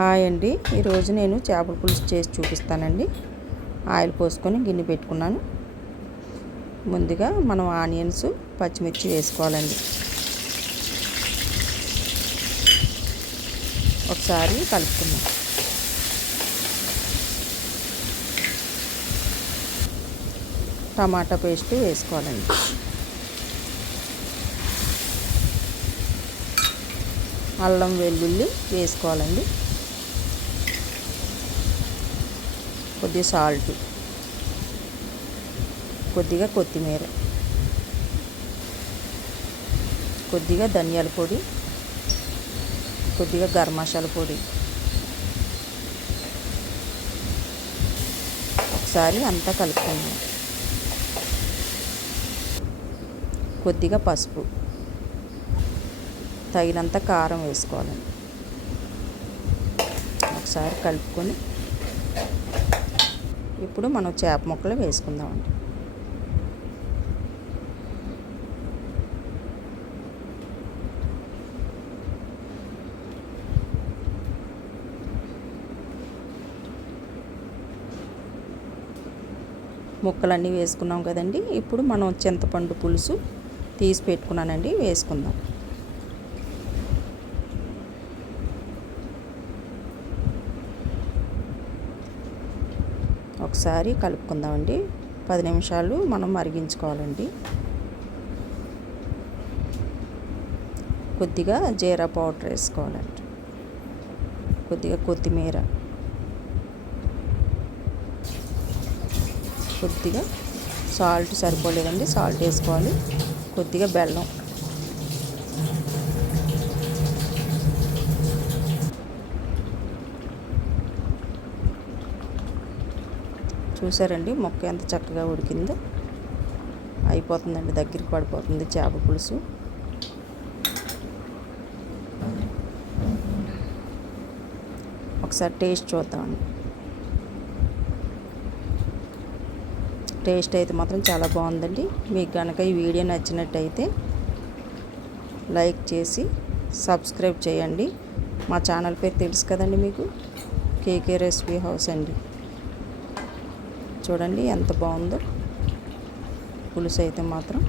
Hi అండి, ఈరోజు నేను చేపల పులుసు చేసి చూపిస్తానండి. ఆయిల్ పోసుకొని గిన్నె పెట్టుకున్నాను. ముందుగా మనం ఆనియన్స్, పచ్చిమిర్చి వేసుకోవాలండి. ఒకసారి కలుపుకుందాం. టమాటా పేస్ట్ వేసుకోవాలండి. అల్లం వెల్లుల్లి వేసుకోవాలండి. కొద్దిగా సాల్ట్, కొద్దిగా కొత్తిమీర, కొద్దిగా ధనియాల పొడి, కొద్దిగా గరం మసాలా పొడి. ఒకసారి అంతా కలుపుకుందాం. కొద్దిగా పసుపు, తగినంత కారం వేసుకోవాలండి. ఒకసారి కలుపుకొని ఇప్పుడు మనం చేప ముక్కలు వేసుకుందామండి. ముక్కలన్నీ వేసుకున్నాం కదండి. ఇప్పుడు మనం చింతపండు పులుసు తీసి పెట్టుకున్నానండి, వేసుకుందాం. ఒకసారి కలుపుకుందామండి. 10 నిమిషాలు మనం మరిగించుకోవాలండి. కొద్దిగా జీరా పౌడర్ వేసుకోవాలండి. కొద్దిగా కొత్తిమీర, కొద్దిగా సాల్ట్ సరిపోలేదండి, సాల్ట్ వేసుకోవాలి. కొద్దిగా బెల్లం, చూసారండి ముక్క ఎంత చక్కగా ఉడికిందో. అయిపోతుందండి, దగ్గరికి పడిపోతుంది చేప పులుసు. ఒకసారి టేస్ట్ చూద్దామండి. టేస్ట్ అయితే మాత్రం చాలా బాగుందండి. మీకు కనుక ఈ వీడియో నచ్చినట్టయితే లైక్ చేసి సబ్స్క్రైబ్ చేయండి. మా ఛానల్ పేరు తెలుసు కదండి మీకు, కేకే రెసిపీ హౌస్ అండి. చూడండి ఎంత బాగుందో పులుసు అయితే మాత్రం.